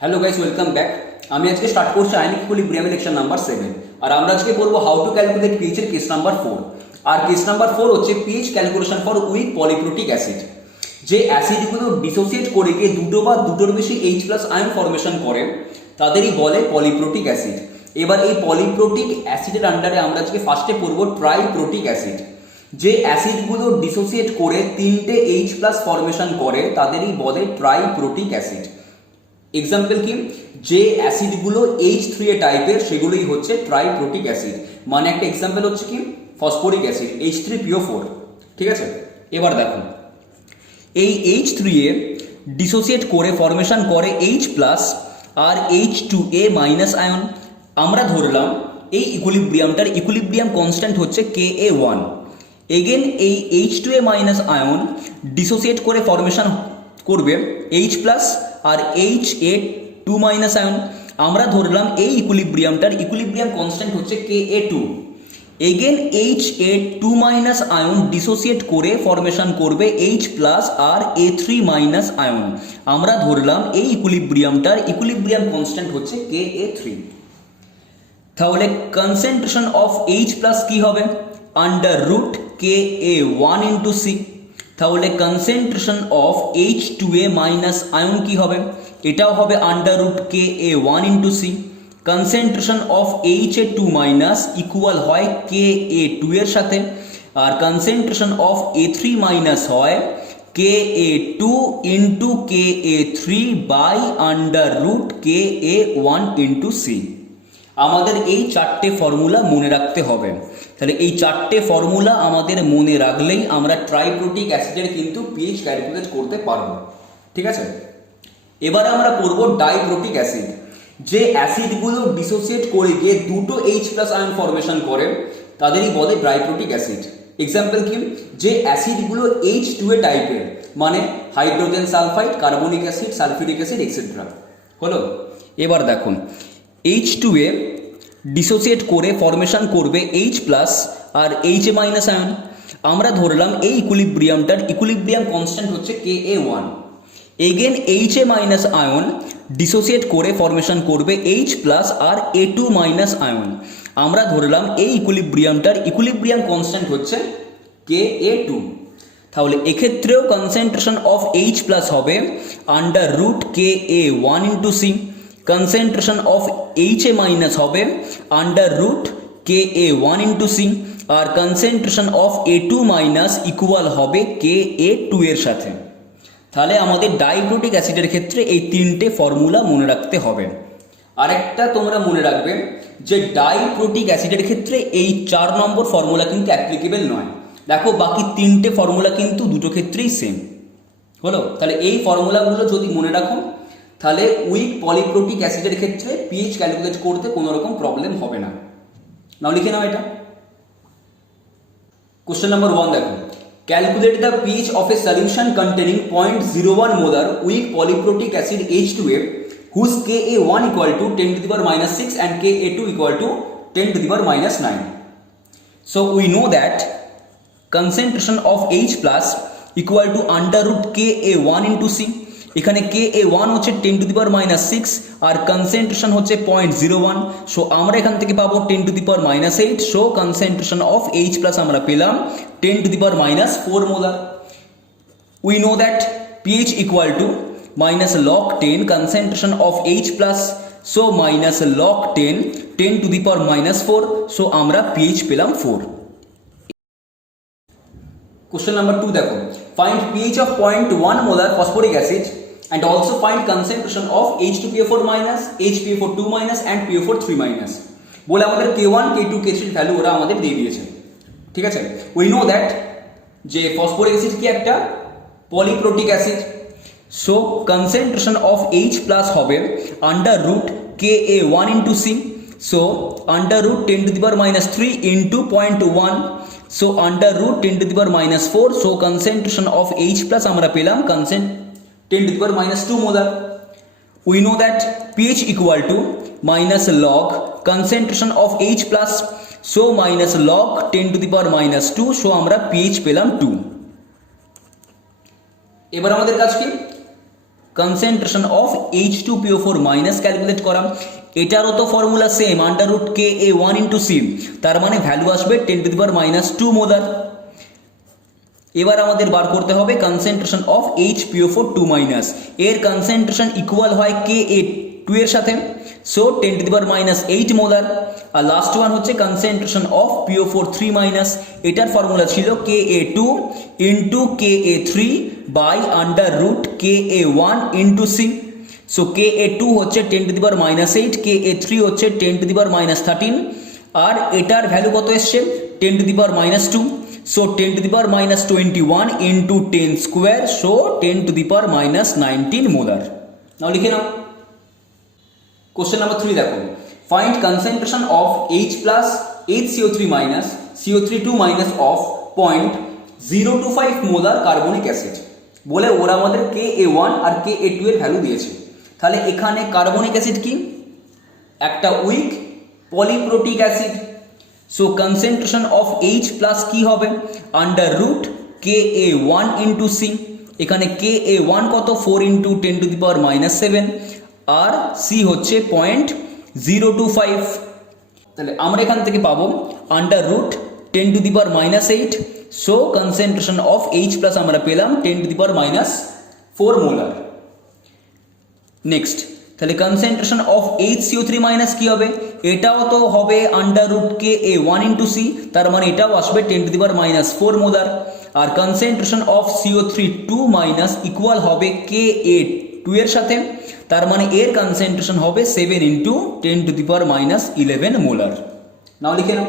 Hello guys, welcome back. আমি আজকে start করছি আয়নিক ইকুইলিব্রিয়াম লেকচার নাম্বার 7। আর আমরা আজকে পড়বো হাউ টু ক্যালকুলেট পিএইচ এর কেস নাম্বার 4। আর কেস নাম্বার 4 হচ্ছে pH calculation for weak polyprotic acid. যে অ্যাসিডগুলো ডিসোসিয়েট করে গিয়ে দুটো বা দুটোর বেশি H+ আয়ন ফরমেশন করে তাদেরই বলে পলিপ্রোটিক অ্যাসিড। এবার এই পলিপ্রোটিক অ্যাসিডের আন্ডারে আমরা আজকে ফার্স্টে পড়বো ট্রাইপ্রোটিক অ্যাসিড। যে অ্যাসিডগুলো ডিসোসিয়েট করে তিনটে H+ ফরমেশন করে তাদেরই বলে ট্রাইপ্রোটিক অ্যাসিড। এক্সাম্পল কি, যে অ্যাসিডগুলো H3A টাইপের সেগুলোই হচ্ছে ট্রাইপ্রোটিক অ্যাসিড। মানে একটা এক্সাম্পল হচ্ছে কি ফসফরিক অ্যাসিড H3PO4। ঠিক আছে, এবার দেখো এই H3A ডিসোসিয়েট করে ফরমেশন করে H+ আর H2A মাইনাস আয়ন। আমরা ধরলাম এই ইকুইলিব্রিয়ামটার ইকুইলিব্রিয়াম কনস্ট্যান্ট হচ্ছে Ka1। এগেন এই H2A মাইনাস আয়ন ডিসোসিয়েট করে ফরমেশন করবে H+ আর Ha2 মাইনাস আয়ন। আমরা ধরলাম এই ইকুইলিব্রিয়ামটার ইকুইলিব্রিয়াম কনস্ট্যান্ট হচ্ছে Ka2। Again Ha2 minus ion dissociate করে ফরমেশন করবে H+ আর A3 মাইনাস আয়ন। আমরা ধরলাম এই ইকুইলিব্রিয়ামটার ইকুইলিব্রিয়াম কনস্ট্যান্ট হচ্ছে Ka3। তাহলে কনসেন্ট্রেশন অফ H+ কি হবে? Under root Ka1 into C। তাহলে concentration of H2A minus ion কি হবে? এটাও হবে under root Ka1 into C। Concentration of Ha2 minus equal হয় Ka2 এর সাথে, আর কনসেন্ট্রেশন অফ A3 মাইনাস হয় Ka2 into Ka3 by under root Ka1 into C। আমাদের এই চারটে ফর্মুলা মনে রাখতে হবে। তাহলে এই চারটে ফর্মুলা আমাদের মনে রাখলেই আমরা ট্রাইপ্রোটিক অ্যাসিডের কিন্তু পিএইচ ক্যালকুলেট করতে পারবো। ঠিক আছে, এবারে আমরা পড়বো ডাইপ্রোটিক অ্যাসিড। যে অ্যাসিডগুলো ডিসোসিয়েট করে গিয়ে দুটো H+ আয়ন ফরমেশন করে তাদেরই বলে ডাইপ্রোটিক অ্যাসিড। এক্সাম্পল কি, যে অ্যাসিডগুলো H2A টাইপের, মানে hydrogen sulphide, carbonic acid, sulphuric acid etcetera হলো। এবার দেখুন H2A ডিসোসিয়েট করে ফরমেশন করবে H+ আর Ha মাইনাস আয়ন। আমরা ধরলাম এই ইকুইলিব্রিয়ামটার ইকুইলিব্রিয়াম কনস্ট্যান্ট হচ্ছে Ka1। Again Ha minus ion dissociate করে ফরমেশন করবে H+ আর A2 মাইনাস আয়ন। আমরা ধরলাম এই ইকুইলিব্রিয়ামটার ইকুইলিব্রিয়াম কনস্ট্যান্ট হচ্ছে Ka2। তাহলে এক্ষেত্রেও কনসেন্ট্রেশন অফ H+ হবে under root Ka1 into C। Concentration of Ha minus হবে under root Ka1 into C। আর concentration of A2 minus equal হবে Ka2 এর সাথে। তাহলে আমাদের ডাইপ্রোটিক অ্যাসিডের ক্ষেত্রে এই তিনটে ফর্মুলা মনে রাখতে হবে। আরেকটা তোমরা মনে রাখবে যে ডাইপ্রোটিক অ্যাসিডের ক্ষেত্রে এই 4 নম্বর ফর্মুলা কিন্তু অ্যাপ্লিকেবল নয়। দেখো বাকি তিনটে ফর্মুলা কিন্তু দুটো ক্ষেত্রেই সেম হলো। তাহলে এই ফর্মুলাগুলো যদি মনে রাখো তাহলে উইক পলিপ্রোটিক অ্যাসিডের ক্ষেত্রে পিএইচ ক্যালকুলেট করতে কোনো রকম প্রবলেম হবে না। নাও লিখে নাও এটা। কোশ্চেন নাম্বার 1 দেখো, calculate the pH of a solution containing 0.01 molar weak polyprotic acid H2A whose Ka1 equal to 10⁻⁶ and Ka2 equal to 10⁻⁹. So we know that concentration of H+ equal to under root Ka1 into C। এখানে Ka1 হচ্ছে 10⁻⁶ আর concentration হচ্ছে 0.01। So আমরা এখান থেকে পাবো 10⁻⁸। So concentration of H+ আমরা পেলাম 10⁻⁴ molar. We know that pH equal to -log10 concentration of H+, so -log10 10⁻⁴। So আমরা pH পেলাম 4। Question number 2 দেখো, find pH of 0.1 molar phosphoric acid and also find concentration of H2PO4 minus, HPO4 2 minus and PO4 3 minus। বলে আমাদের K1 K2 K3 value ওরা আমাদের দিয়ে দিয়েছে। ঠিক আছে, we know that যে ফসফরিক অ্যাসিড কি একটা polyprotic acid. So concentration of H+ হবে under root Ka1 into C। So under root 10⁻³ into 0.1। So under root 10⁻⁴। So concentration of H+ আমরা পেলাম 10⁻² molar. We know that pH equal to -log concentration of H+, so -log 10⁻²। So আমরা pH পেলাম 2। এবার আমাদের কাজ কি, concentration of H2PO4 minus calculate করা, এটারও তো formula same, under root Ka1 into C, তার মানে ভ্যালু আসবে 10⁻² মোলার। এবার আমাদের বার করতে হবে কনসেন্ট্রেশন অফ HPO4 2 মাইনাস, এর কনসেন্ট্রেশন ইকুয়াল হয় Ka2 এর সাথে, সো 10⁻8 মোলার। আর লাস্ট ওয়ান হচ্ছে কনসেন্ট্রেশন অফ PO4 3 মাইনাস, এটার ফর্মুলা ছিল Ka2 into Ka3 by under root Ka1 into C. So Ka2 হচ্ছে 10⁻8, Ka3 হচ্ছে 10⁻13, আর এটার ভ্যালু কত এসছে 10⁻², so 10⁻21 into 10 square, so 10⁻19 molar. নাও লিখে নাও। কোশ্চেন নাম্বার 3 দেখো, find concentration of H plus HCO3 minus CO3 2 minus of 0.025 molar carbonic acid. বলে ওরা আমাদের Ka1 আর Ka2 এর ভ্যালু দিয়েছে। তাহলে এখানে কার্বনিক অ্যাসিড কি, একটা weak polyprotic acid. So concentration of H plus কি হবে under root Ka1 into C, এখানে Ka1 কত 4 ইন্টু 10⁻7, আর সি হচ্ছে 0.025। তাহলে আমরা এখান থেকে পাবো under root 10⁻8, so concentration of H plus আমরা পেলাম 10⁻4 মোলার। নেক্সট, তাহলে কনসেন্ট্রেশন অফ HCO3 মাইনাস কি হবে, এটাও তো হবে under root Ka1 into C, তার মানে এটাও আসবে 10⁻4 মোলার। আর concentration of CO3 2 minus equal হবে Ka2 এর সাথে, তার মানে এর কনসেন্ট্রেশন হবে 7 ইন্টু 10⁻11 মোলার। নাও লিখে নাও।